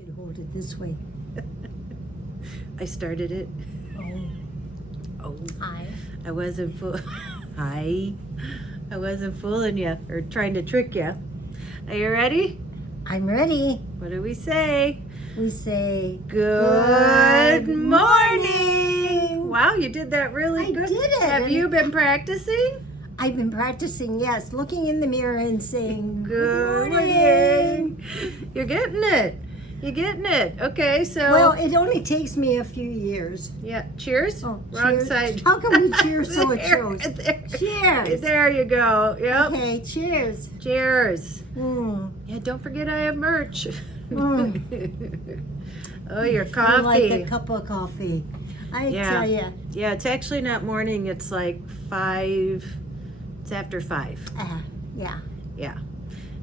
should hold it this way. I started it. Oh. Hi. I wasn't Hi. I wasn't fooling you or trying to trick you. Are you ready? I'm ready. What do we say? We say Good morning. Wow, you did that really I good. did it. Have you been practicing? I've been practicing, yes, looking in the mirror and saying Good morning. You're getting it. You're getting it. Okay, so. Well, it only takes me a few years. Yeah. Cheers. Oh, Wrong cheers. side. How can we cheers so it shows? There. Cheers. There you go. Yep. Okay, cheers. Cheers. Mm. Yeah, don't forget I have merch. Mm. Oh, your I feel coffee. like a cup of coffee. I tell you. Yeah, it's actually not morning. It's like 5. It's after 5. Yeah. Yeah.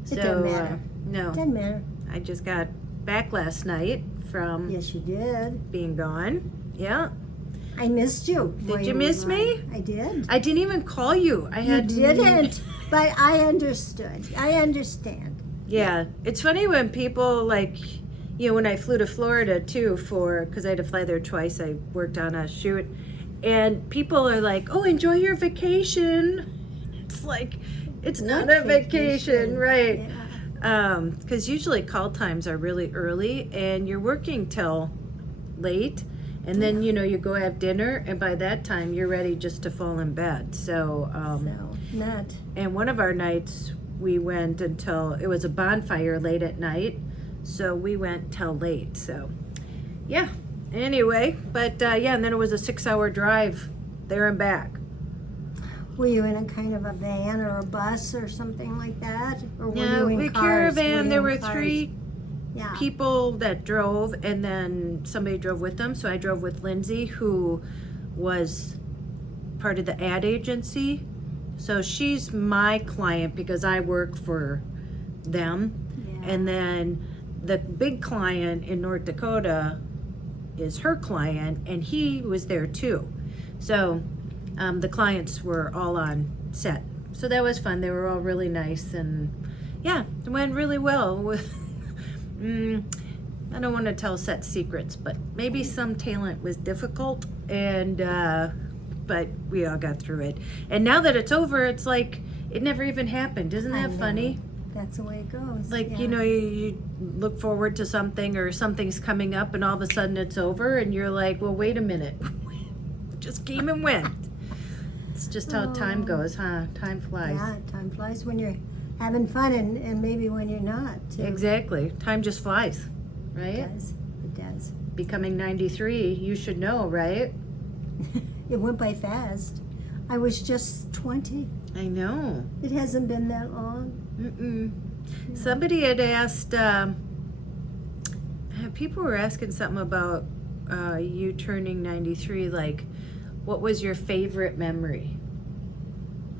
It doesn't matter. No. Doesn't matter. I just got back last night from Yes, you did. being gone. Yeah. I missed you. Did you miss me? I did. I didn't even call you. I had. You didn't, but I understood. I understand. Yeah. It's funny when people like, when I flew to Florida too because I had to fly there twice. I worked on a shoot, and people are like, "Oh, enjoy your vacation." It's like, it's not a vacation, right? Yeah. Because usually call times are really early, and you're working till late, and then you go have dinner, and by that time you're ready just to fall in bed. So, Not. and one of our nights we went until it was a bonfire late at night, so we went till late. So, yeah. Anyway, but and then it was a 6-hour drive there and back. Were you in a kind of a van or a bus or something like that? Or were No, you in we cars? caravan. There you were in cars? 3 Yeah. people that drove, and then somebody drove with them. So I drove with Lindsay, who was part of the ad agency. So she's my client because I work for them. Yeah. And then the big client in North Dakota is her client, and he was there too. So the clients were all on set. So that was fun. They were all really nice, and yeah, it went really well. With I don't want to tell set secrets, but maybe some talent was difficult, and but we all got through it. And now that it's over, it's like it never even happened. Isn't I that know. funny? That's the way it goes. Like, yeah. you look forward to something, or something's coming up, and all of a sudden it's over, and you're like, well, wait a minute. It just came and went. It's just how time goes, huh? Time flies. Yeah, time flies when you're having fun and maybe when you're not, too. Exactly. Time just flies, right? It does. It does. Becoming 93, you should know, right? It went by fast. I was just 20. I know. It hasn't been that long. Mm-mm. Somebody had asked, people were asking something about you turning 93, like, what was your favorite memory?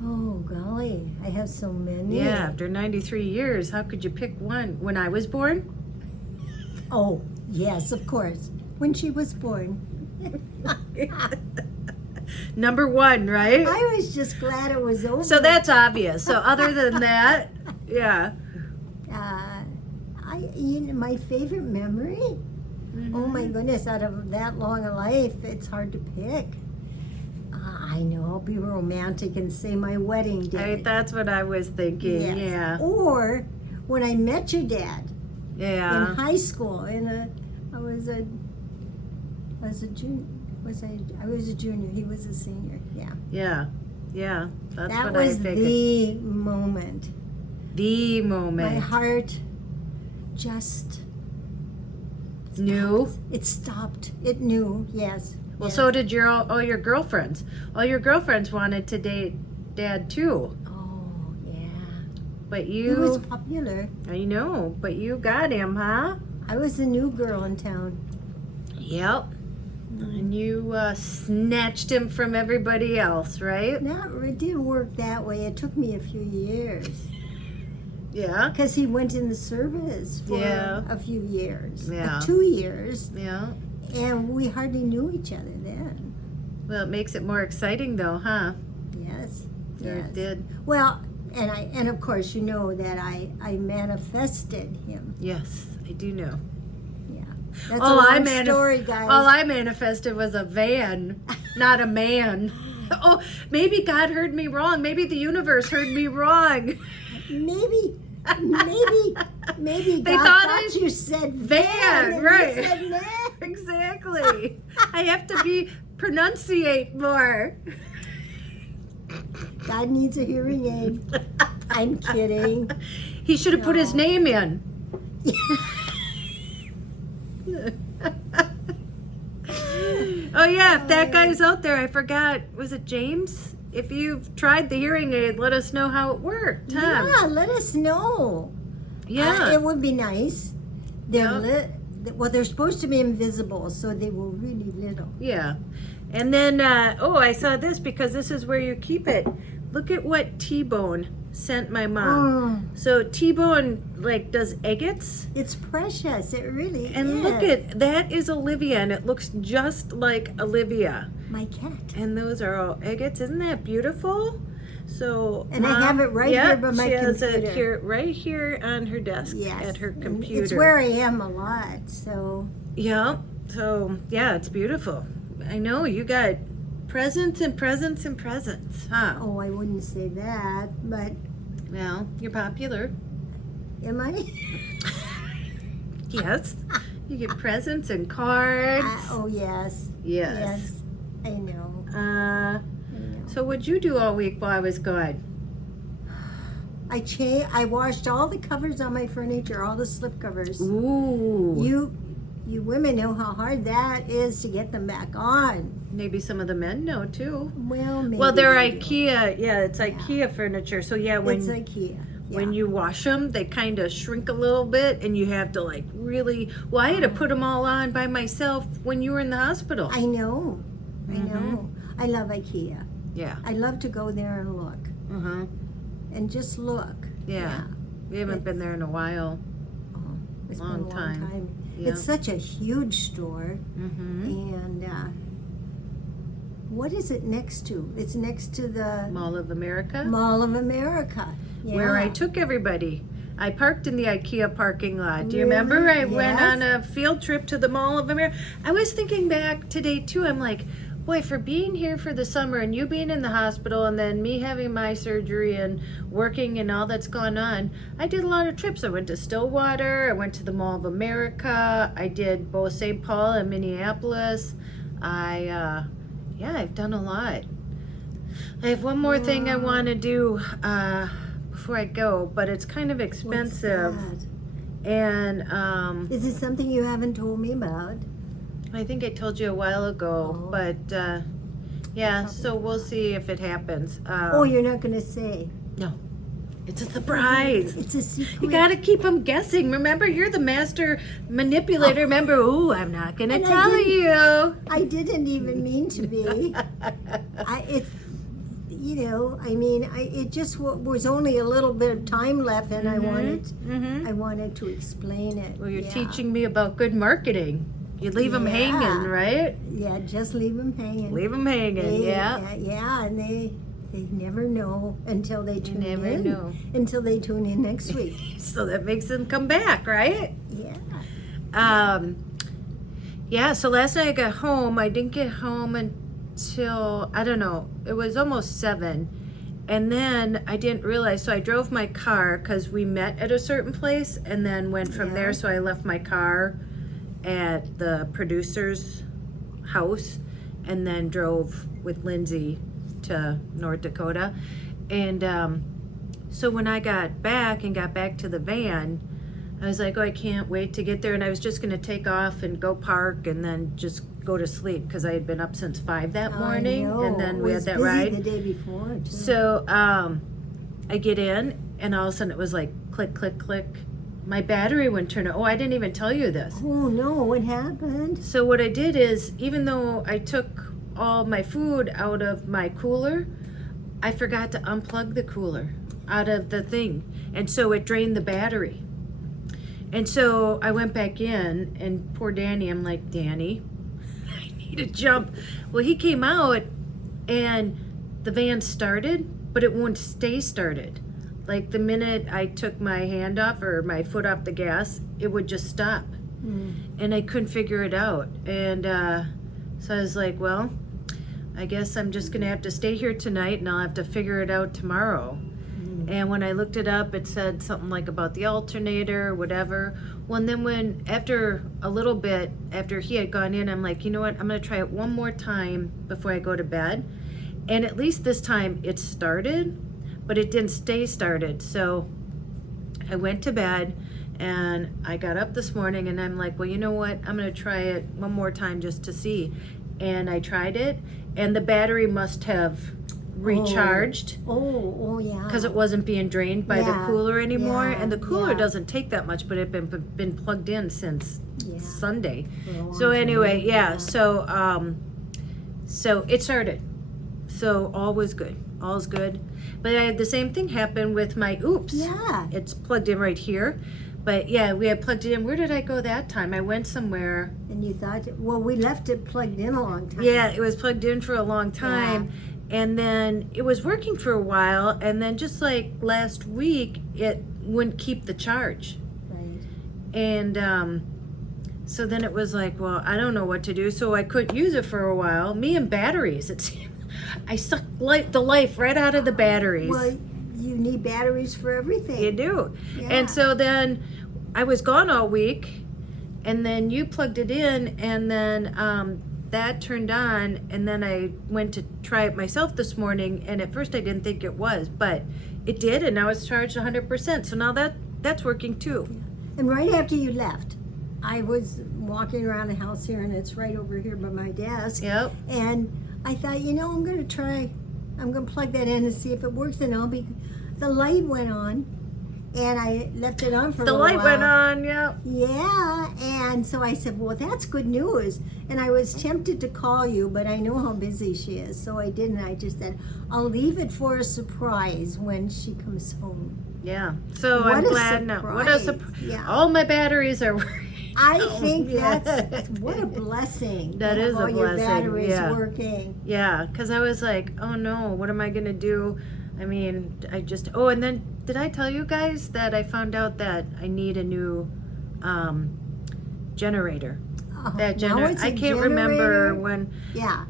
Oh, golly. I have so many. Yeah, after 93 years, how could you pick one? When I was born? Oh, yes, of course. When she was born. Number 1, right? I was just glad it was over. So that's obvious. So other than that, yeah. My favorite memory? Oh my goodness, out of that long a life, it's hard to pick. I know, I'll be romantic and say my wedding day. That's what I was thinking. Yes. Yeah. Or when I met your dad Yeah. in high school. I was a junior. I was a junior. He was a senior. Yeah. Yeah. Yeah. That's That what I was figured. the moment. The moment. My heart just Knew. It stopped. It knew. Yes. Well, yes. so did all your girlfriends. All your girlfriends wanted to date Dad too. Oh yeah. But He was you, popular. I know, but you got him, huh? I was the new girl in town. Yep. And you snatched him from everybody else, right? It didn't work that way. It took me a few years. Yeah. Because he went in the service for Yeah. a few years. Yeah. 2 years. Yeah. And we hardly knew each other then. Well, it makes it more exciting though, huh? Yes. Or Yes. it did. Well, and of course you know that I manifested him. Yes, I do know. That's All a I long story, guys. All I manifested was a van, not a man. Oh, maybe God heard me wrong. Maybe the universe heard me wrong. maybe They God thought you said van, and right. you said nah. Exactly. I have to pronunciate more. God needs a hearing aid. I'm kidding. He should have put his No. name in. Oh yeah, if that guy's out there, I forgot. Was it James? If you've tried the hearing aid, let us know how it worked. Huh? Yeah, let us know. Yeah. It would be nice. They're supposed to be invisible, so they were really little. Yeah. And then, I saw this because this is where you keep it. Look at what T-Bone sent my mom. So T-Bone, does agates. It's precious. It really is. And look that is Olivia, and it looks just like Olivia. my cat. And those are all agates. Isn't that beautiful? So, And Mom, I have it right here by my she has computer. it here, right here on her desk Yes. at her And computer. it's where I am a lot, so. Yeah. So, yeah, it's beautiful. I know you got presents and presents and presents, huh? Oh, I wouldn't say that, but Well, you're popular. am I? Yes. You get presents and cards. Oh, yes. Yes. Yes. I know. Uh, I know. so what'd you do all week while I was gone? I washed all the covers on my furniture, all the slip covers. Ooh. You women know how hard that is to get them back on. Maybe some of the men know too. Well, maybe. Well, they're they do. IKEA. Yeah, it's IKEA furniture. So yeah, It's IKEA. when Yeah. you wash them, they kind of shrink a little bit, and you have to really. Well, I had to put them all on by myself when you were in the hospital. I know. I Mhm. know. I love IKEA. Yeah. I love to go there and look. Uh huh. And just look. Yeah. We haven't been there in a while. Oh, it's Long been a long time. time. Yeah. It's such a huge store. Mm-hmm. And what is it next to? It's next to the Mall of America, Mall of America. Yeah. where I took everybody. I parked in the IKEA parking lot. Do you Really? remember? I went Yes. on a field trip to the Mall of America. I was thinking back today too. I'm like, boy, for being here for the summer and you being in the hospital and then me having my surgery and working and all that's gone on, I did a lot of trips. I went to Stillwater. I went to the Mall of America. I did both St. Paul and Minneapolis. I've done a lot. I have one more thing I want to do before I go, but it's kind of expensive. What's And Is it something you haven't told me about? I think I told you a while ago, Oh. but yeah, so we'll see if it happens. Oh, you're not going to say. No, it's a surprise. It's a secret. You gotta keep them guessing. Remember, you're the master manipulator. Remember, ooh, I'm not gonna And I tell didn't- you. I didn't even mean to be. It just was only a little bit of time left, and I wanted to explain it. Well, you're Yeah. teaching me about good marketing. You leave them Yeah. hanging, right? Yeah, just leave them hanging. Leave them hanging, yeah. Yeah, and they never know until they tune never in. know. Until they tune in next week. So that makes them come back, right? Yeah. Yeah, so last night I got home. I didn't get home until, I don't know, it was almost 7. And then I didn't realize, so I drove my car because we met at a certain place and then went from Yeah. there. So I left my car at the producer's house and then drove with Lindsay to North Dakota. And so when I got back to the van, I was like, oh, I can't wait to get there. And I was just going to take off and go park and then just go to sleep because I had been up since 5 that morning. I know. And then we It had was that busy ride. the day before, too. So I get in and all of a sudden it was like click, click, click. My battery wouldn't turn on. Oh, I didn't even tell you this. Oh, no, what happened? So what I did is, even though I took all my food out of my cooler, I forgot to unplug the cooler out of the thing. And so it drained the battery. And so I went back in and poor Danny, I'm like, Danny, I need to jump. Well, he came out and the van started, but it won't stay started. Like the minute I took my hand off or my foot off the gas, it would just stop. and I couldn't figure it out. And so I was like, well, I guess I'm just gonna have to stay here tonight, and I'll have to figure it out tomorrow. And when I looked it up, it said something like about the alternator or whatever. Well, and then after a little bit, after he had gone in, I'm like, you know what, I'm gonna try it one more time before I go to bed. And at least this time it started, but it didn't stay started. So I went to bed, and I got up this morning, and I'm like, well, you know what, I'm gonna try it one more time just to see. And I tried it, and the battery must have recharged. Oh yeah. Because it wasn't being drained by the cooler anymore. Yeah, And the cooler yeah. doesn't take that much, but it had been plugged in since Yeah. Sunday. For a long So time, anyway, yeah. So it started. So all was good. All's good. But I had the same thing happen with my oops. Yeah. It's plugged in right here. But yeah, we had plugged it in. Where did I go that time? I went somewhere. And you thought, well, we left it plugged in a long time. Yeah, it was plugged in for a long time. And then it was working for a while. And then just like last week, it wouldn't keep the charge. Right. And so then it was like, well, I don't know what to do. So I couldn't use it for a while. Me and batteries, it seemed. I sucked the life right out of the batteries. Well, you need batteries for everything. You do. Yeah. And so then I was gone all week, and then you plugged it in, and then that turned on, and then I went to try it myself this morning, and at first I didn't think it was, but it did, and now it's charged 100%. So now that's working too. And right after you left, I was walking around the house here, and it's right over here by my desk. Yep. And I thought, you know, I'm going to plug that in and see if it works. And the light went on, and I left it on for a The little light while. went on, yep. Yeah, and so I said, well, that's good news. And I was tempted to call you, but I know how busy she is, so I didn't. I just said, I'll leave it for a surprise when she comes home. Yeah. So What I'm a glad now. What a surprise. surprise. Yeah. All my batteries are working. I think Yeah. that's what a blessing. That to is have a all your blessing, batteries yeah. working. Yeah, because I was like, oh no, what am I going to do? I mean, and then did I tell you guys that I found out that I need a new generator? Oh, That now it's a I can't remember generator? when Yeah.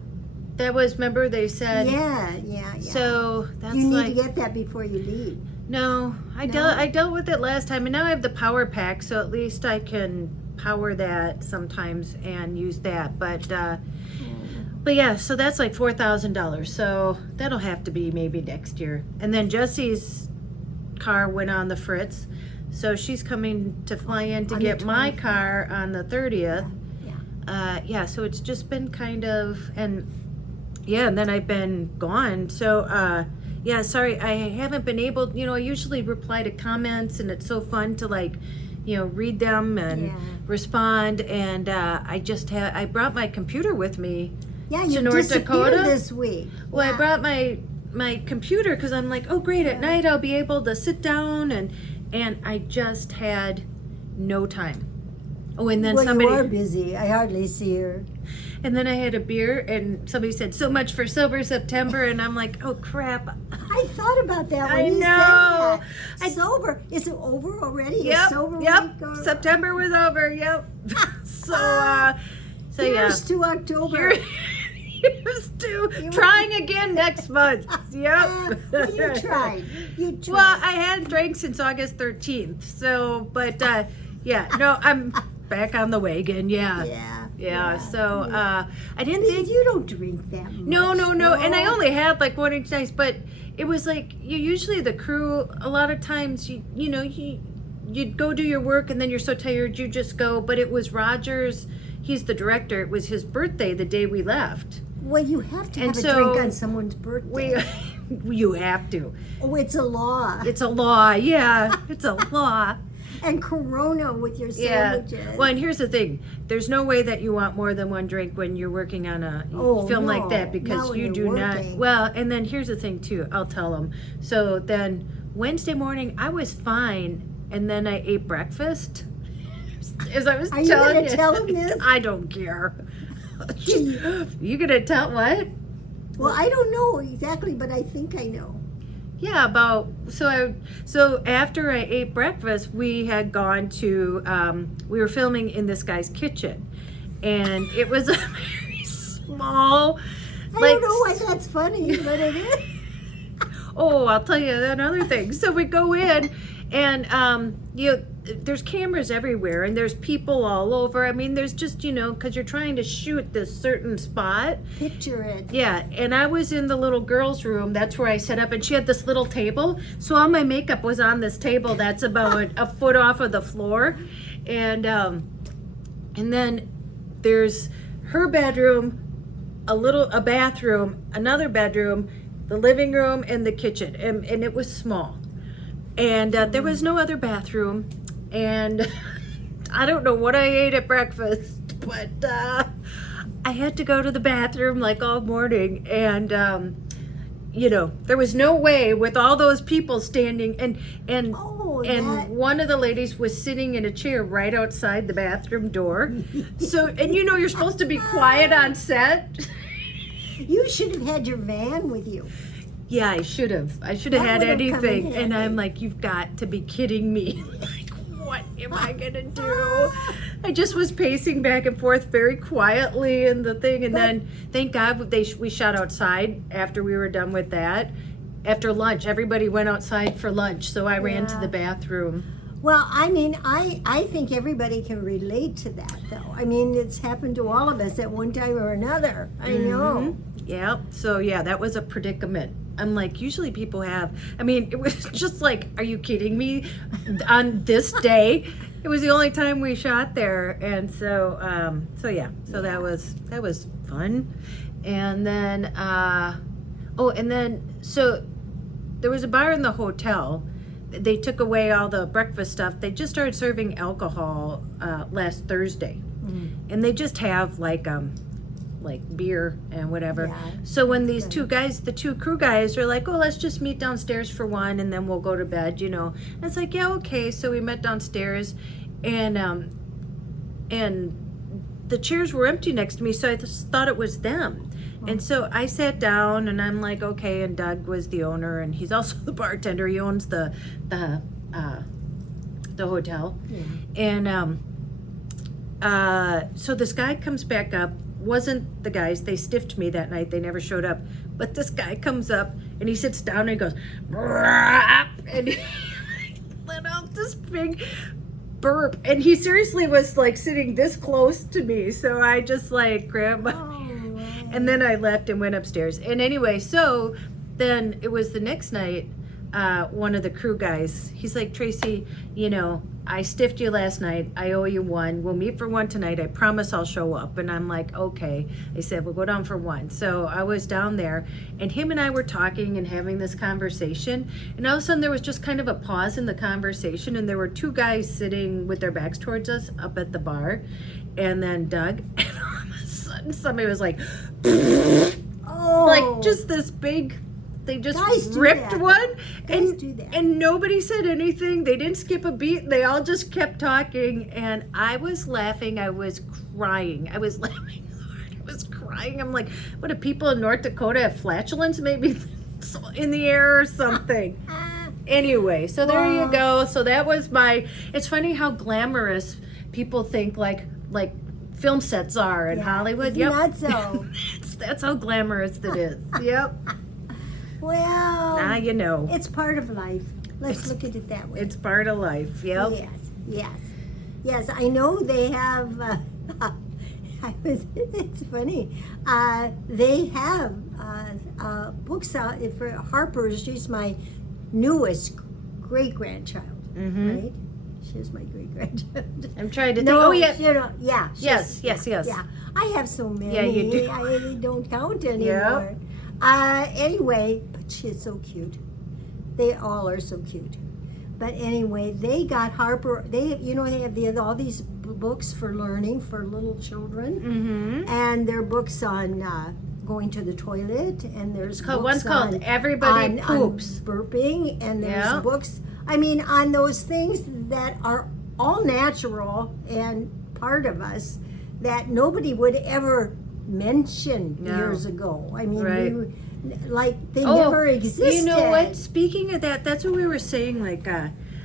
that was. Remember they said. Yeah. So that's you need like to get that before you leave. no. I dealt with it last time, and now I have the power pack, so at least I can power that sometimes and use that. But yeah, so that's like $4,000. So that'll have to be maybe next year. And then Jesse's car went on the fritz, so she's coming to fly in to On the get my 24th. car on the 30th. Yeah. So it's just been kind of, and then I've been gone. So sorry, I haven't been able, I usually reply to comments, and it's so fun to read them and Yeah. respond. And I brought my computer with me. Yeah, To you North disappeared Dakota? this week. Well, Yeah. I brought my computer because I'm like, oh great, at night I'll be able to sit down, and I just had no time. Oh, and then Well, somebody, you are busy. I hardly see her. and then I had a beer, and somebody said, so much for Sober September, and I'm like, oh crap. I thought about that when I you know. said that. I- Sober. Is it over already? Is Yep, sober yep. week or- September was over. Yep. so yeah. Here's to October. Here's to trying again next month. Yep. Well, you tried. You tried. Well, I hadn't drank since August 13th. So, but I'm back on the wagon. Yeah. So I didn't think. You don't drink that much. No. And I only had like one each night, but it was like usually the crew. A lot of times, you'd go do your work, and then you're so tired you just go. But it was Roger's. He's the director. It was his birthday the day we left. Well, you have to And have a so drink on someone's birthday. You have to. Oh, it's a law. It's a law. Yeah, it's a law. And Corona with your sandwiches. Well, and here's the thing. There's no way that you want more than one drink when you're working on a film like no. that, because Not when you you're do working. not. Well, and then here's the thing too. I'll tell them. So then Wednesday morning I was fine, and then I ate breakfast. As I was Are you telling going to tell him this? I don't care. You gonna tell what? Well, I don't know exactly, but I think I know. Yeah, so after I ate breakfast, we had gone to we were filming in this guy's kitchen, and it was a very small. I don't know why that's funny, but it is. Oh, I'll tell you another thing. So we go in, and there's cameras everywhere, and there's people all over. I mean, there's just because you're trying to shoot this certain spot. Picture it. Yeah, and I was in the little girl's room. That's where I set up, and she had this little table. So all my makeup was on this table that's about a foot off of the floor, and then there's her bedroom, a bathroom, another bedroom, the living room, and the kitchen, and it was small, and there was no other bathroom, and I don't know what I ate at breakfast, but I had to go to the bathroom like all morning, and there was no way with all those people standing, and one of the ladies was sitting in a chair right outside the bathroom door. So, and you're supposed to be quiet on set. You should have had your van with you. Yeah, I should have had anything. And I'm like, you've got to be kidding me. Like, what am I gonna do? I just was pacing back and forth very quietly in the thing, and then thank God we shot outside after we were done with that. After lunch, everybody went outside for lunch, so I ran to the bathroom. Well, I mean, I think everybody can relate to that, though. I mean, it's happened to all of us at one time or another. I know. Yeah. So yeah, that was a predicament. I'm like, usually people have. I mean, it was just like, are you kidding me? On this day, it was the only time we shot there, and so that was fun. And then so there was a bar in the hotel. They took away all the breakfast stuff. They just started serving alcohol last Thursday, and they just have like beer and whatever. Yeah. So when these two guys, the two crew guys, are like, "Oh, let's just meet downstairs for one, and then we'll go to bed," And it's like, yeah, okay. So we met downstairs, and the chairs were empty next to me, so I just thought it was them. And so I sat down, and I'm like, okay. And Doug was the owner, and he's also the bartender. He owns the hotel. Yeah. And so this guy comes back up. Wasn't the guys? They stiffed me that night. They never showed up. But this guy comes up, and he sits down, and he goes, and he let out this big burp. And he seriously was like sitting this close to me. So I just like grabbed my. And then I left and went upstairs. And anyway, so then it was the next night, one of the crew guys, he's like, Tracey, I stiffed you last night. I owe you one. We'll meet for one tonight. I promise I'll show up. And I'm like, okay. I said, we'll go down for one. So I was down there, and him and I were talking and having this conversation. And all of a sudden there was just kind of a pause in the conversation, and there were two guys sitting with their backs towards us up at the bar. And then Doug, and all of a sudden somebody was like, like just this big, they just ripped one, and nobody said anything. They didn't skip a beat. They all just kept talking, and I was laughing. I was crying. I was laughing hard. I was crying. I'm like, what, do people in North Dakota have flatulence maybe in the air or something? Anyway, so there you go. So that was it's funny how glamorous people think like film sets are in Hollywood. Isn't that so? That's how glamorous it is. Yep. Well, now you know. It's part of life. Let's look at it that way. It's part of life. Yep. Yes. I know they have. It's funny. They have books out for Harper's. She's my newest great grandchild, right? She's my great grandchild. I'm trying to think. Oh yeah. Yes. Yeah. I have so many. Yeah, you do. I don't count anymore. Anyway, but she's so cute. They all are so cute. But anyway, they got Harper. They have all these books for learning for little children, and their books on going to the toilet, and there's one's called Everybody Poops, on burping, and there's books. I mean, on those things that are all natural and part of us that nobody would ever mention years ago. I mean, like they never existed. You know what? Speaking of that, that's what we were saying. Like,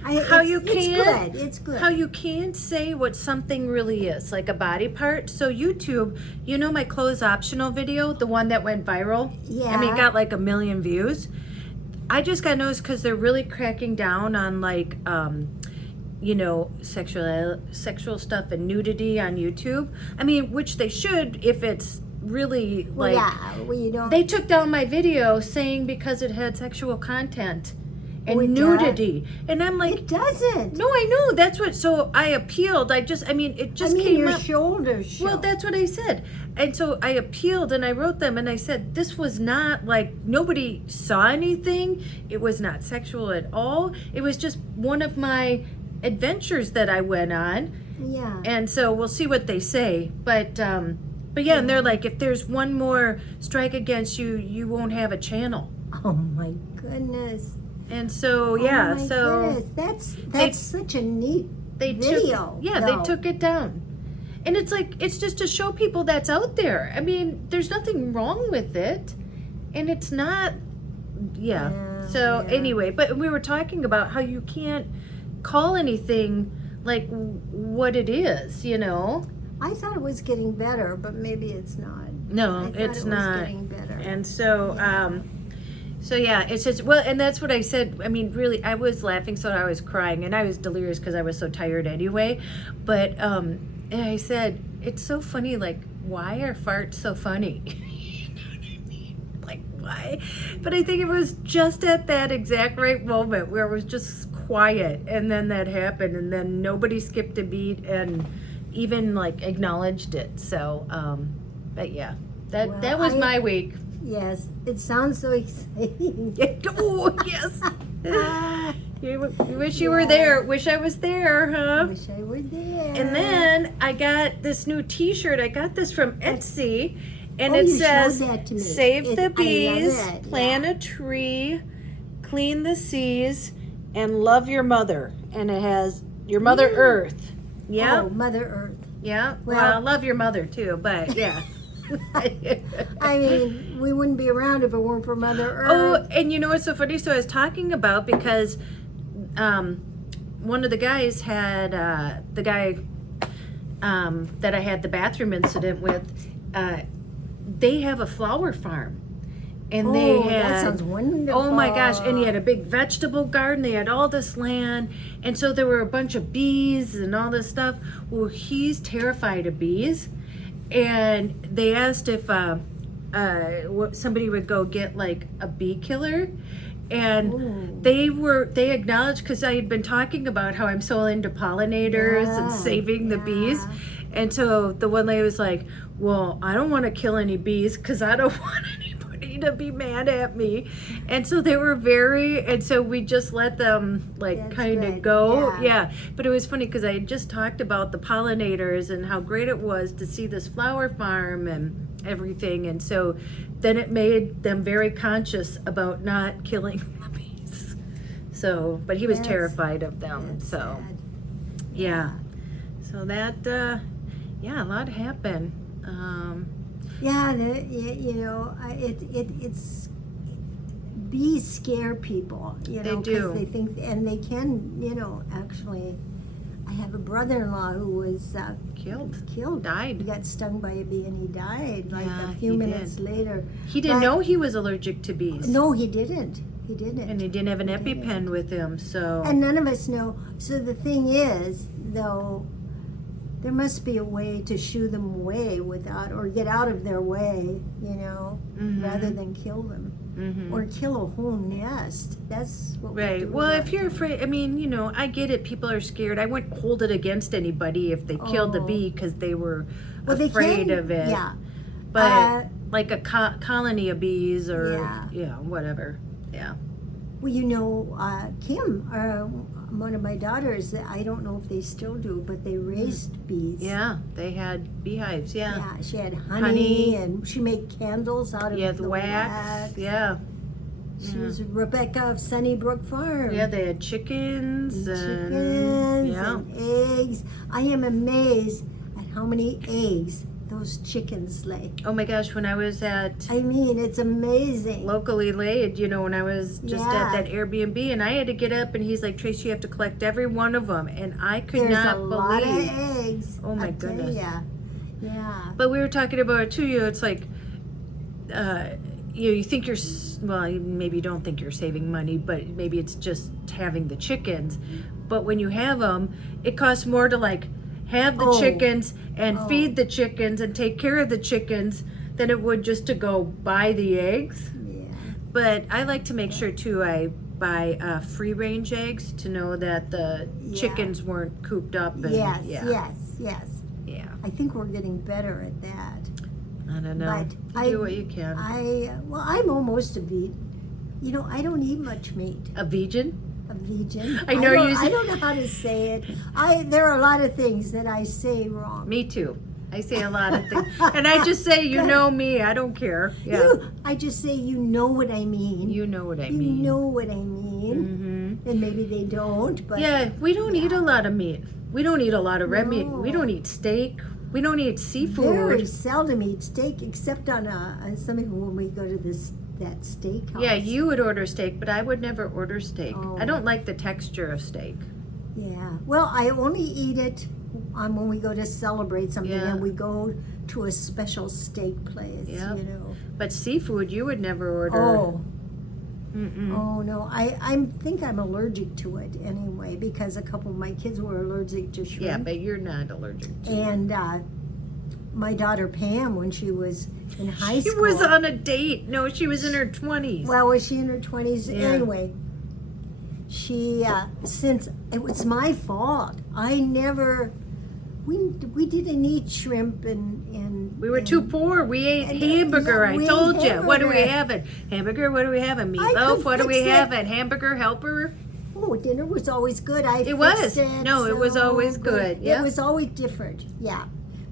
it's good. How you can't say what something really is, like a body part. So YouTube, you know my clothes optional video, the one that went viral? Yeah. I mean, it got like 1 million views. I just got noticed because they're really cracking down on like, you know, sexual stuff and nudity on YouTube. I mean, which they should if it's really like. You don't. They took down my video saying because it had sexual content and it nudity, and I'm like, it doesn't. no, I know that's what. So I appealed. It just came your up. shoulders show. Well, that's what I said. And so I appealed and I wrote them and I said, this was not like, nobody saw anything. It was not sexual at all. It was just one of my adventures that I went on. Yeah. And so we'll see what they say. But yeah, and they're like, if there's one more strike against you, you won't have a channel. Oh my goodness. And so, yeah, oh my goodness. That's such a neat video. They took it down. And it's like, it's just to show people that's out there. I mean, there's nothing wrong with it. And it's not, anyway, but we were talking about how you can't call anything like what it is, you know? I thought it was getting better, but maybe it's not. No, it's not. Getting better. And so, it's just, well, and that's what I said. I mean, really, I was laughing so I was crying, and I was delirious because I was so tired anyway. But, and I said, it's so funny, like, why are farts so funny? You know what I mean? Like, why? But I think it was just at that exact right moment where it was just quiet, and then that happened, and then nobody skipped a beat and even, like, acknowledged it. So, but yeah, that was my week. Yes, it sounds so exciting. Oh, yes. You wish you were there. Wish I was there, huh? Wish I were there. And then I got this new T-shirt. I got this from Etsy, and it says, "Save the bees, plant a tree, clean the seas, and love your mother." And it has your Mother Earth. Yeah. Oh, Mother Earth. Yeah. Well, love your mother too, but yeah. I mean, we wouldn't be around if it weren't for Mother Earth. Oh, and you know what's so funny? So I was talking about, because one of the guys had the guy that I had the bathroom incident with. They have a flower farm, and they had. That sounds wonderful. Oh my gosh! And he had a big vegetable garden. They had all this land, and so there were a bunch of bees and all this stuff. Well, he's terrified of bees. And they asked if somebody would go get like a bee killer, and they acknowledged, because I had been talking about how I'm so into pollinators and saving the bees, and so the one lady was like, "Well, I don't want to kill any bees because I don't want anybody to be mad at me," and so they were and so we just let them kind of go. Yeah, but it was funny because I had just talked about the pollinators and how great it was to see this flower farm and everything, and so then it made them very conscious about not killing the bees. So, but he was terrified of them. So, yeah. So that, a lot happened. It's bees scare people, you know, because they think, and they can, you know, actually. I have a brother-in-law who was killed, died. He got stung by a bee and he died a few minutes later. He didn't know he was allergic to bees. No, he didn't. And he didn't have an EpiPen with him, so. And none of us know. So the thing is, though, there must be a way to shoo them away or get out of their way, you know, rather than kill them. Or kill a whole nest. That's what we're doing. Well, if you're afraid, I mean, you know, I get it. People are scared. I wouldn't hold it against anybody if they killed the bee because they were afraid of it. Yeah. But like a colony of bees or, whatever. Yeah. Well, you know, Kim, one of my daughters, I don't know if they still do, but they raised bees. Yeah, they had beehives, Yeah, she had honey, and she made candles out of the wax. Yeah. She was Rebecca of Sunnybrook Farm. Yeah, they had chickens and eggs. I am amazed at how many eggs those chickens lay. Oh my gosh, when I was at I mean, it's amazing. Locally Laid, you know, when I was just Yeah. at that Airbnb, and I had to get up, and he's like, Tracy, you have to collect every one of them, and I could There's not a believe. lot of eggs. Oh my I tell goodness. ya. Yeah. But we were talking about it too. You know, it's like, you think you're well, maybe you don't think you're saving money, but maybe it's just having the chickens. But when you have them, it costs more to like have the chickens and feed the chickens and take care of the chickens than it would just to go buy the eggs. Yeah. But I like to make sure too, I buy free range eggs to know that the chickens weren't cooped up. And, Yes, yeah. yes. Yeah. I think we're getting better at that. I don't know. But You do what you can. I'm almost a vegan. You know, I don't eat much meat. A vegan? A vegan. I know you I don't know how to say it. There are a lot of things that I say wrong. Me too. I say a lot of things. And I just say, you know me, I don't care. Yeah. I just say, you know what I mean. You know what I You mean. know what I mean. Mm-hmm. And maybe they don't, but Yeah, we don't eat a lot of meat. We don't eat a lot of red meat. No. We don't eat steak. We don't eat seafood. very seldom eat steak, except on something when we go to that steakhouse. Yeah, you would order steak, but I would never order steak. Oh. I don't like the texture of steak. Yeah. Well, I only eat it when we go to celebrate something Yeah. and we go to a special steak place. Yep. You know. But seafood, you would never order. Oh. Mm-mm. Oh no, I think I'm allergic to it anyway because a couple of my kids were allergic to shrimp. Yeah, but you're not allergic to it. And my daughter Pam, when she was in high She school, was on a date. No, she was in her 20s. well, was she in her 20s? Yeah. Anyway, she since it was my fault, I never. We didn't eat shrimp and We were too poor. We ate and, hamburger. yeah, I we told ate you. What are we hamburger. having? Hamburger. What are we having? I Meatloaf. could What are we fix it. having? Hamburger helper. Oh, dinner was always good. It was. fixed it No, it was so always good. Yeah. It was always different. Yeah.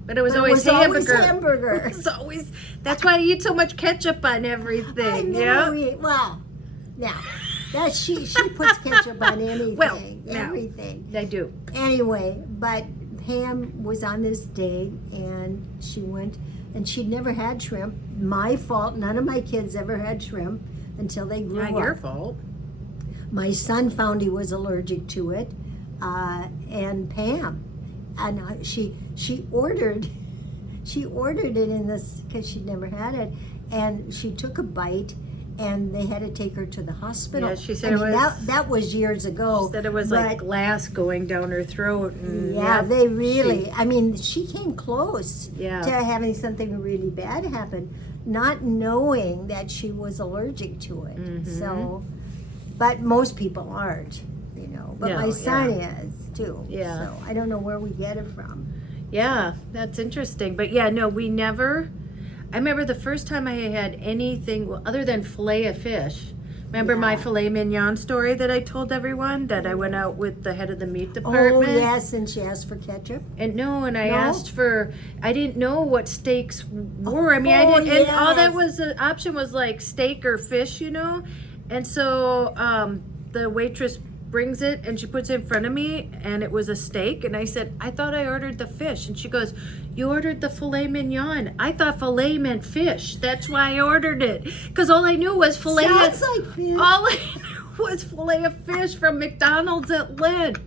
But it was But it always was always hamburger. hamburger. It was always. That's why I eat so much ketchup on everything. Yeah. Well, now that she puts ketchup on anything. Well, no. Everything. I do. Anyway, but Pam was on this date and she went and she'd never had shrimp. My fault. None of my kids ever had shrimp until they grew Not up. your fault. My son found he was allergic to it, and Pam, and she ordered it in this because she'd never had it, and she took a bite, and they had to take her to the hospital. Yeah, she said I mean, it was- that was years ago. She said it was like glass going down her throat. And Yeah, they really. I mean, she came close Yeah. to having something really bad happen, not knowing that she was allergic to it. Mhm. So, but most people aren't, you know. But No, my son yeah. is too. Yeah. So I don't know where we get it from. Yeah, that's interesting. But yeah, no, we never. I remember the first time I had anything other than fillet of fish. Remember my Yeah. filet mignon story that I told everyone that I went out with the head of the meat department? Oh yes, and she asked for ketchup. And I No? asked for, I didn't know what steaks were. I mean, I Oh, didn't, and all that yes. was, the option was like steak or fish, you know? And so the waitress brings it and she puts it in front of me and it was a steak. And I said, I thought I ordered the fish. And she goes, you ordered the filet mignon. I thought filet meant fish. That's why I ordered it. Because all I knew was filet. Sounds like fish. All I knew was filet of fish from McDonald's at Lent.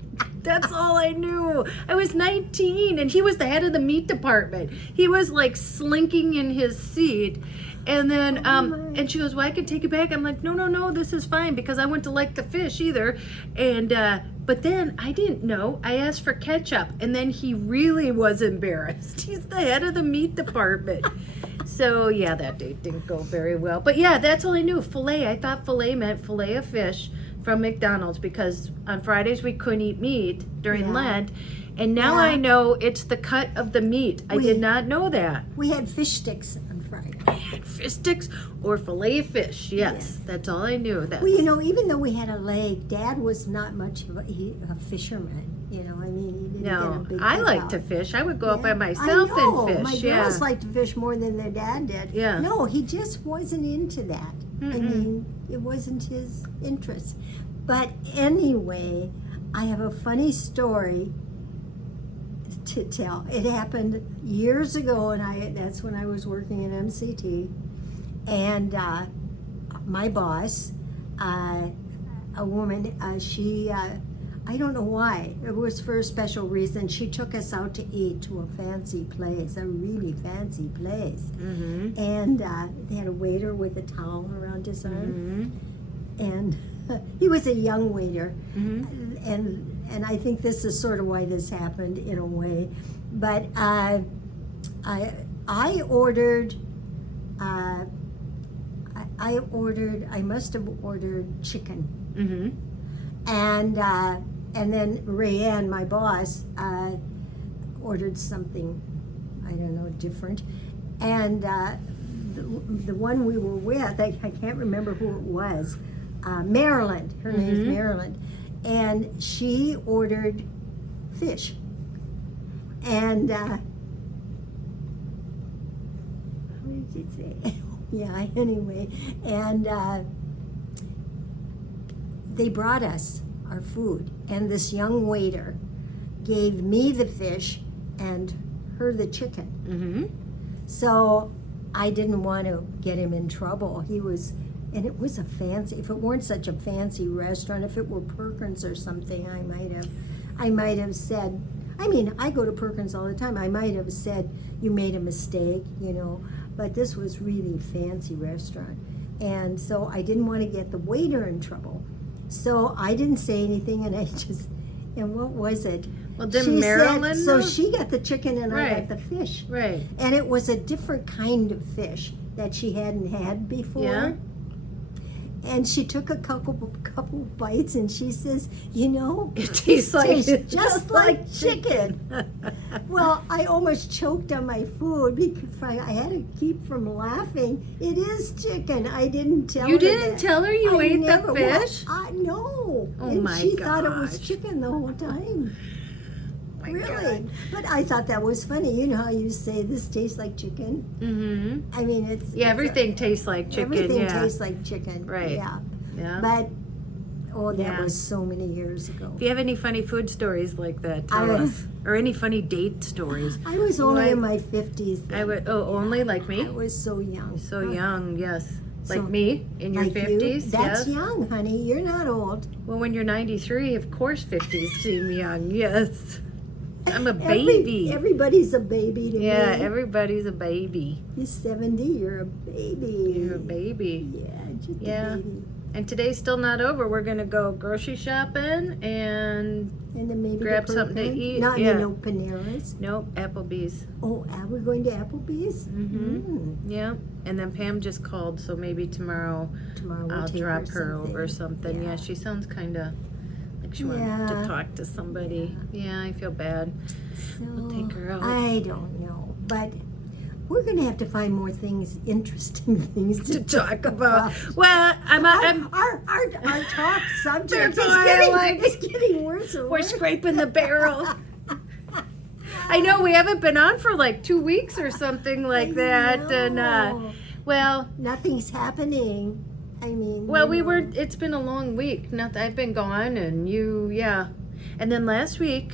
That's all I knew. I was 19 and he was the head of the meat department. He was like slinking in his seat. And then, and she goes, well, I can take it back. I'm like, no, this is fine because I wouldn't like the fish either. And, but then I didn't know. I asked for ketchup and then he really was embarrassed. He's the head of the meat department. So yeah, that date didn't go very well. But yeah, that's all I knew. Filet. I thought filet meant filet of fish from McDonald's because on Fridays we couldn't eat meat during Yeah. Lent. And now Yeah. I know it's the cut of the meat. I did not know that. We had fish sticks on Friday. Fish sticks or fillet of fish. Yes, Yes. that's all I knew. That's, Well, you know, even though we had a lake, Dad was not much of a fisherman. You know, I mean, he didn't get a no, big I like cookout. to fish. I would go out by Yeah. myself I know. and fish. My Yeah. girls like to fish more than their dad did. Yeah. No, he just wasn't into that. I Mm-mm. mean, it wasn't his interest. But anyway, I have a funny story. to tell. It happened years ago, and that's when I was working in MCT. And my boss, a woman, she, I don't know why, it was for a special reason. She took us out to eat to a fancy place, a really fancy place. Mm-hmm. And they had a waiter with a towel around his arm. Mm-hmm. And he was a young waiter. Mm-hmm. And I think this is sort of why this happened in a way. But I ordered, I must have ordered chicken. Mm-hmm. And then Rayanne, my boss, ordered something, I don't know, different. And the one we were with, I can't remember who it was, Maryland, her name's Mm-hmm. Maryland. And she ordered fish. And, what did you say? Yeah, anyway. And they brought us our food. And this young waiter gave me the fish and her the chicken. Mm-hmm. So I didn't want to get him in trouble. And it was a fancy, if it weren't such a fancy restaurant, if it were Perkins or something, I might have said, I mean, I go to Perkins all the time. I might have said, you made a mistake, you know, but this was really fancy restaurant. And so I didn't want to get the waiter in trouble. So I didn't say anything, and and what was it? Well, didn't Marilyn So know? she got the chicken and I Right. got the fish. Right. And it was a different kind of fish that she hadn't had before. Yeah. And she took a couple bites and she says, you know, It tastes just like chicken. Well, I almost choked on my food because I had to keep from laughing. It is chicken. I didn't tell her. You didn't that. tell her you I ate never- the fish? Well, no. Oh And my she thought it was gosh. chicken the whole time. My Really? God. But I thought that was funny. You know how you say this tastes like chicken? Mm-hmm. I mean, it's... Yeah, it's everything tastes like chicken. Everything Yeah. tastes like chicken. Right. Yeah. Yeah. But, that Yeah. was so many years ago. If you have any funny food stories like that, tell I- us. Or any funny date stories. I was only Like- in my 50s then. I would. Oh, only like me. I was so young. So young, yes. Like So, me in your Like you? 50s. That's yes. young, honey. You're not old. Well, when you're 93, of course 50s seem young. Yes. I'm a baby. Everybody's a baby to Yeah, me. everybody's a baby. You're 70, you're a baby. You're a baby. Yeah, just Yeah. a baby. And today's still not over. We're gonna go grocery shopping and And then maybe Grab the something to Perkins. eat, Not yeah. no Paneras. nope, Applebee's. Oh, are we going to Applebee's? Mhm. Yeah. And then Pam just called, so maybe tomorrow Tomorrow we'll I'll take drop her her over something. Yeah, Yeah. she sounds kind of like she wanted Yeah. to talk to somebody. Yeah, I feel bad. We'll take her out. I don't know, but we're going to have to find more things, interesting things To talk about. Well, Our talk subject That's why I like- is getting worse and we're worse. scraping the barrel. I know we haven't been on for like 2 weeks or something like that, and know. well, Nothing's happening. I mean, well, you we know. were. It's been a long week. Not I've been gone, and yeah. And then last week,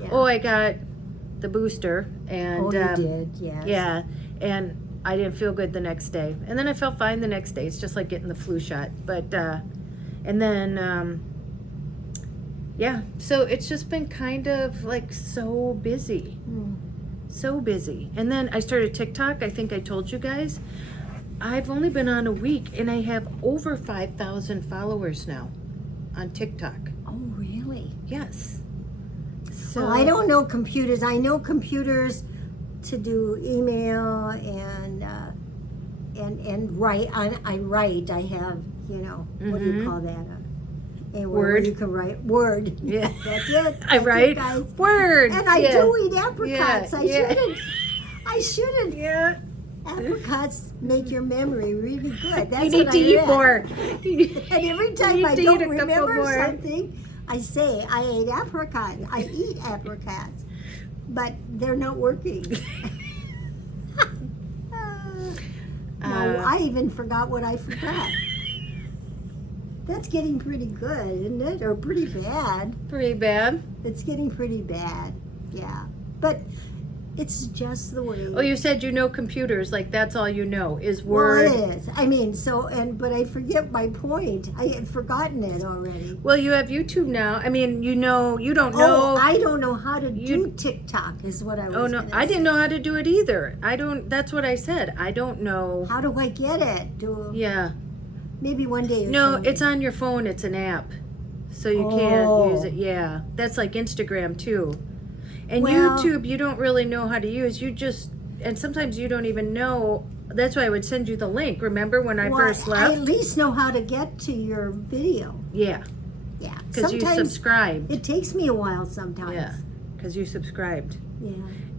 Yeah. oh, I got the booster, and Oh, you did, yes. yeah, and I didn't feel good the next day, and then I felt fine the next day. It's just like getting the flu shot, but and then yeah, so it's just been kind of like so busy. Hmm. So busy. And then I started TikTok. I think I told you guys. I've only been on a week and I have over 5,000 followers now on TikTok. Oh, really? Yes. So Well, I don't know computers. I know computers to do email and write. I write. I have, you know, what do you Mhm. call that? A Word. You can write Word. Yeah. That's it. I That's it, write guys. words. And I yeah. do eat apricots. Yeah, I yeah. shouldn't. I shouldn't. Yeah. Apricots make your memory really good. That's You need what to I eat read. more. And every time You I need to don't eat a couple remember more. something, I say I ate apricots. I eat apricots, but they're not working. No, I even forgot what I forgot. That's getting pretty good, isn't it? Or pretty bad. Pretty bad. It's getting pretty bad. Yeah. But it's just the way. Oh, you said you know computers, like that's all you know is Well, Word. it is. I mean, but I forget my point. I had forgotten it already. Well, you have YouTube now. I mean, you don't Oh, know. I don't know how to do TikTok is what I was Oh no, gonna I didn't say. know how to do it either. I don't. That's what I said. I don't know. How do I get it? Yeah. Maybe one day. you'll No, show me. it's on your phone. It's an app, so you can't use it. Yeah, that's like Instagram too. And Well- YouTube, you don't really know how to use. And sometimes you don't even know. That's why I would send you the link. Remember when I Well, first I left? at least know how to get to your video. Yeah, Yeah. because you Sometimes subscribed. it takes me a while sometimes. Yeah, because you subscribed. Yeah.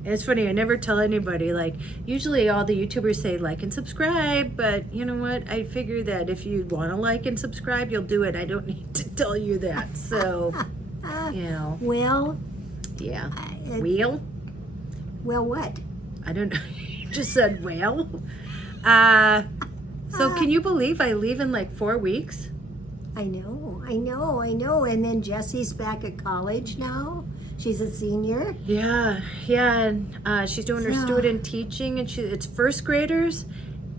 And it's funny, I never tell anybody, like, usually all the YouTubers say like and subscribe, but you know what? I figure that if you want to like and subscribe, you'll do it. I don't need to tell you that. So, you know, Well, yeah. I- Wheel? well, what? I don't know. You just said whale. So can you believe I leave in like 4 weeks? I know. And then Jessie's back at college now. She's a senior. Yeah, and she's doing her Yeah. student teaching, and it's first graders,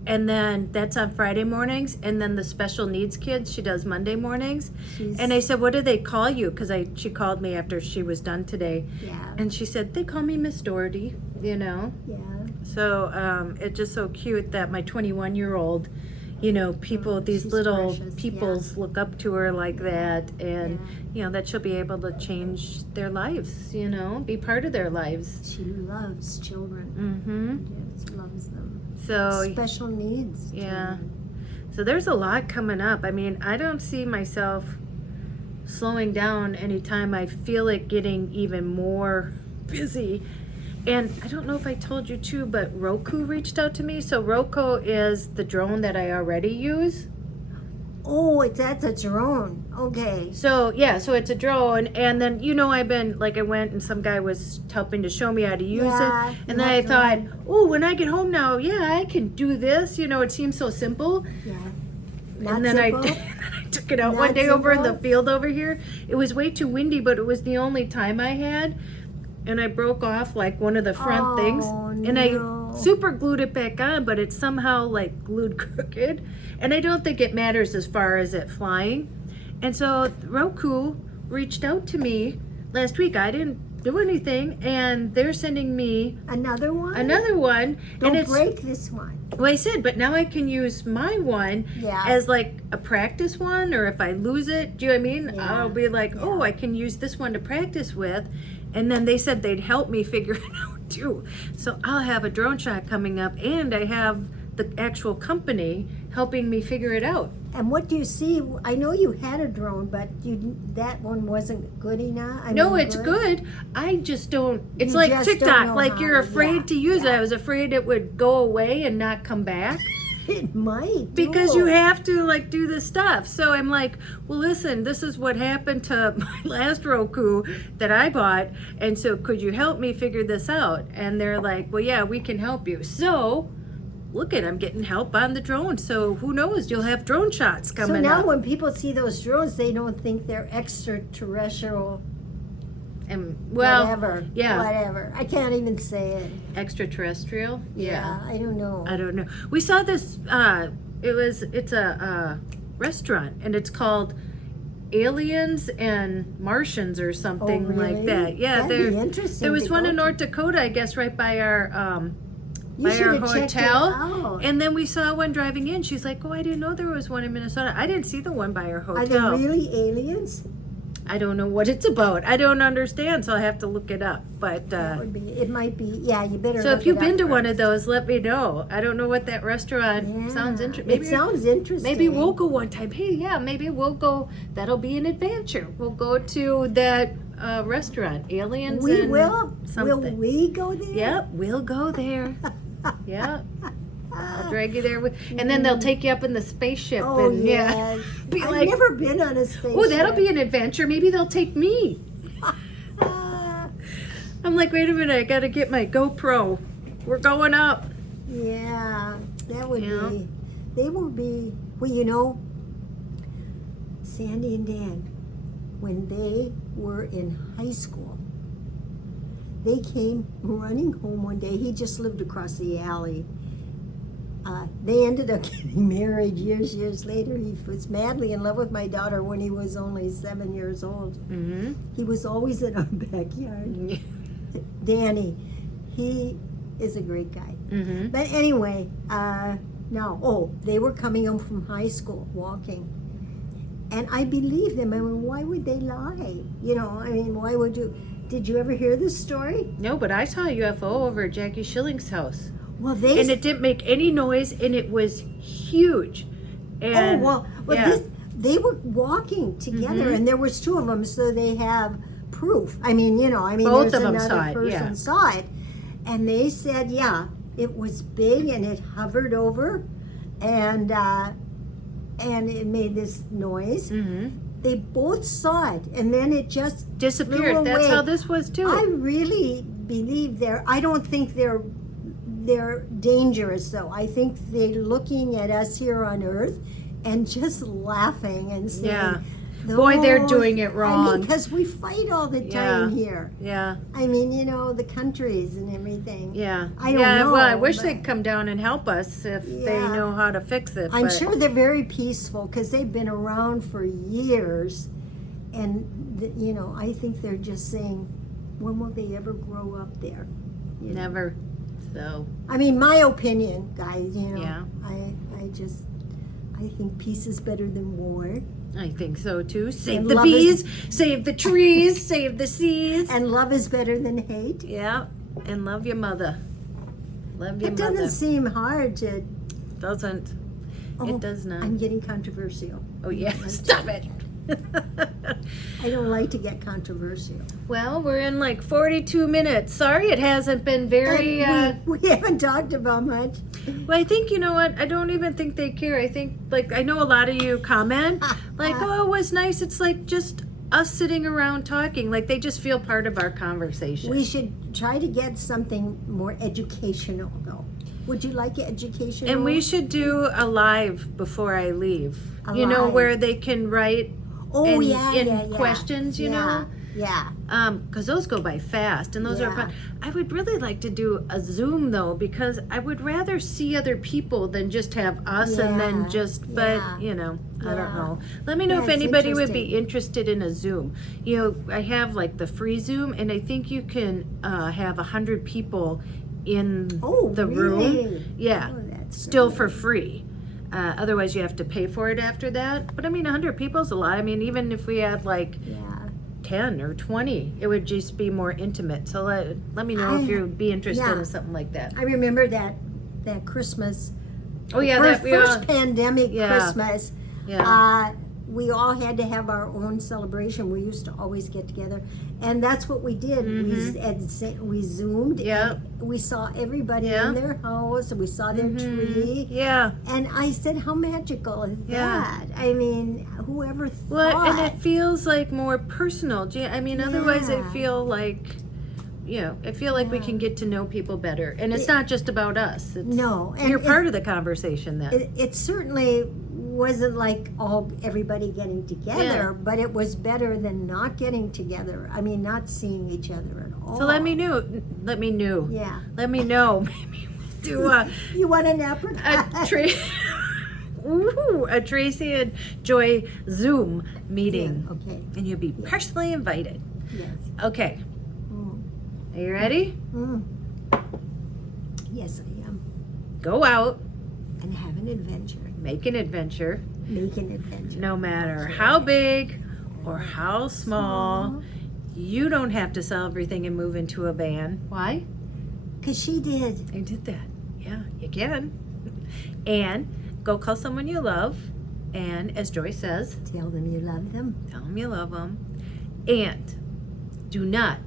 and then that's on Friday mornings, and then the special needs kids she does Monday mornings. She's, And I said, "What do they call you?" Because she called me after she was done today, yeah, and she said they call me Miss Doherty. You know, yeah. so it's just so cute that my 21-year-old, you know, these she's little precious, peoples look up to her like that, and Yeah. you know that she'll be able to change their lives. You know, be part of their lives. She loves children. Mm-hmm. Just loves them. So Special needs. yeah. children. So there's a lot coming up. I mean, I don't see myself slowing down anytime I feel it getting even more busy. And I don't know if I told you too, but Roku reached out to me. So Roku is the drone that I already use. Oh, that's a drone. Okay. So yeah, so it's a drone, and then I went and some guy was helping to show me how to use Yeah, it, and then I that thought, drone. oh, when I get home now, yeah, I can do this. It seems so simple. Yeah. Not And then simple. I took it out Not one day over in the simple? field over here. It was way too windy, but it was the only time I had. And I broke off like one of the front things. And no. I super glued it back on, but it's somehow like glued crooked. And I don't think it matters as far as it flying. And so Roku reached out to me last week. I didn't do anything. And they're sending me Another one? another one. Don't and it's, break this one. well, I said, but now I can use my one Yeah. as like a practice one, or if I lose it, do you know what I mean? Yeah. I'll be like, oh, I can use this one to practice with. And then they said they'd help me figure it out too. So I'll have a drone shot coming up, and I have the actual company helping me figure it out. And what do you see? I know you had a drone, but that one wasn't good enough. No, it's good. I just don't. It's You like just don't TikTok. know Like how you're to- afraid yeah, to use it. yeah. I was afraid it would go away and not come back. It might. Because you have to like do this stuff. So I'm like, well, listen, this is what happened to my last Roku that I bought. And so could you help me figure this out? And they're like, well, yeah, we can help you. So look I'm getting help on the drone. So who knows? You'll have drone shots So coming now up. when people see those drones, they don't think they're extraterrestrial. And well, Whatever. yeah. Whatever. I can't even say it. extraterrestrial. Yeah. I don't know. I don't know. We saw this. It's a restaurant, and it's called Aliens and Martians or something really? like that. Yeah, That'd be interesting there was to one go in to. North Dakota, I guess, right by our You by our should have checked it hotel. out. And then we saw one driving in. She's like, "Oh, I didn't know there was one in Minnesota. I didn't see the one by our Are hotel." they really aliens? I don't know what it's about. I don't understand, so I have to look it up. But That would be. It might be. Yeah, you better. so look if you've it up been to one first. of those, let me know. I don't know what that restaurant sounds interesting. It sounds interesting. Maybe we'll go one time. Hey, yeah, maybe we'll go. That'll be an adventure. We'll go to that restaurant, Aliens. We and will. something. Will we go there? Yep, we'll go there. Yeah, I'll drag you there with, and then they'll take you up in the spaceship. Oh and yes. be I've like, never been on a spaceship. oh, that'll be an adventure. Maybe they'll take me. I'm like, wait a minute, I gotta get my GoPro. We're going up. Yeah, that would Yeah. be. They will be. Well, Sandy and Dan, when they were in high school, they came running home one day. He just lived across the alley. They ended up getting married years later. He was madly in love with my daughter when he was only 7 years old. Mm-hmm. He was always in our backyard. Danny, he is a great guy. Mm-hmm. But anyway, they were coming home from high school walking. And I believe them. I mean, why would they lie? You know, I mean, why would you? Did you ever hear this story? No, but I saw a UFO over at Jackie Schilling's house. Well, And it didn't make any noise, and it was huge. And, yeah. They were walking together, Mhm. and there was two of them, so they have proof. I mean, Both there's of them another saw it, person yeah. saw it, and they said, yeah, it was big, and it hovered over, and it made this noise. Mm-hmm. They both saw it, and then it just Disappeared. flew That's away. how this was too. I really believe I don't think they're dangerous, though. I think they're looking at us here on Earth and just laughing and saying, Yeah. Boy, they're doing it I wrong. mean, because we fight all the time here. Yeah. I mean, the countries and everything. Yeah. I don't know, Well, I wish but- they'd come down and help us if they Yeah. know how to fix it. I'm but- sure they're very peaceful because they've been around for years. And, I think they're just saying, when will they ever grow up there? You know? Never. So, I mean, my opinion, guys, Yeah. I think peace is better than war. I think so too. Save And the love bees, is- save the trees, save the seas. And love is better than hate. Yeah. And love your mother. Love your It mother. doesn't seem hard to. Doesn't. Oh, It does not. I'm getting controversial. Oh yeah. Stop it. I don't like to get controversial. Well, we're in like 42 minutes. Sorry, it hasn't been very. And we haven't talked about much. Well, I think, you know what? I don't even think they care. I think, I know a lot of you comment, oh, it was nice. It's like just us sitting around talking. Like, they just feel part of our conversation. We should try to get something more educational, though. Would you like educational? And we should do a live before I leave. A You know, live. where they can write in questions, you know? Yeah. Because those go by fast, and those are Yeah. fun. I would really like to do a Zoom, though, because I would rather see other people than just have us and then Yeah. but, Yeah. I don't Yeah. know. Let me know Yeah, if it's anybody would be interested in a Zoom. I have, the free Zoom, and I think you can have 100 people in the room. Really? Yeah, Oh, that's still good. for free. Otherwise, you have to pay for it after that. But, 100 people is a lot. Even if we had, Yeah. 10 or 20, it would just be more intimate. So let me know if you'd be interested Yeah. in something like that. I remember that Christmas. Oh yeah, First pandemic Yeah. Christmas. yeah. We all had to have our own celebration. We used to always get together, and that's what we did. We Zoomed. Yeah. And we saw everybody Yeah. in their house, and we saw their tree. Yeah. And I said, "How magical is Yeah. that?" I mean, whoever thought? Well, and it feels more personal. Otherwise I Yeah. feel we can get to know people better, and it's not just about us. It's, No, and you're part of the conversation then. It certainly wasn't like everybody getting together, Yeah. but it was better than not getting together. not seeing each other at all. So let me know. Yeah. Let me know. Maybe we'll do You want an apricot? a Tracey and Joy Zoom meeting. Yeah, okay. And you'll be personally invited. Yes. Okay. Mm. Are you ready? Mm. Yes, I am. Go out, And have an adventure. make an adventure, Make an adventure. no matter how big or how small. You don't have to sell everything and move into a van. Why? Because she did. I did that. Yeah, you can. And go call someone you love. And as Joy says, Tell them you love them. tell them you love them. And do not,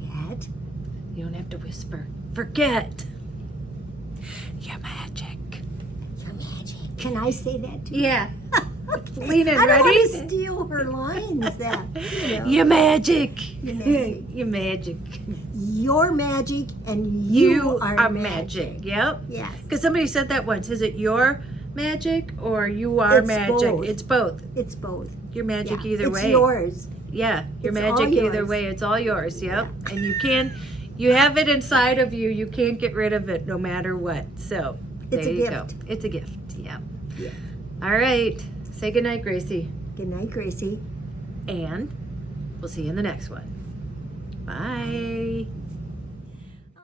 Yet. you don't have to whisper, forget your magic. Your magic. Can I say that too? Yeah. Lean in, I don't ready? want to steal her lines. Your magic. Your magic. Your magic. Your magic and You are are magic. Yep. Yes. Because somebody said that once. Is it your magic or you are It's magic? both. It's both. It's both. Your magic Yeah, either it's way. yours. Yeah, your It's all magic either yours. way, it's all yours. Yep. And you have it inside of you. You can't get rid of it no matter what. So It's there a you gift. go. It's a gift. Yeah. Yeah. All right. Say goodnight, Gracie. Good night, Gracie. And we'll see you in the next one. Bye.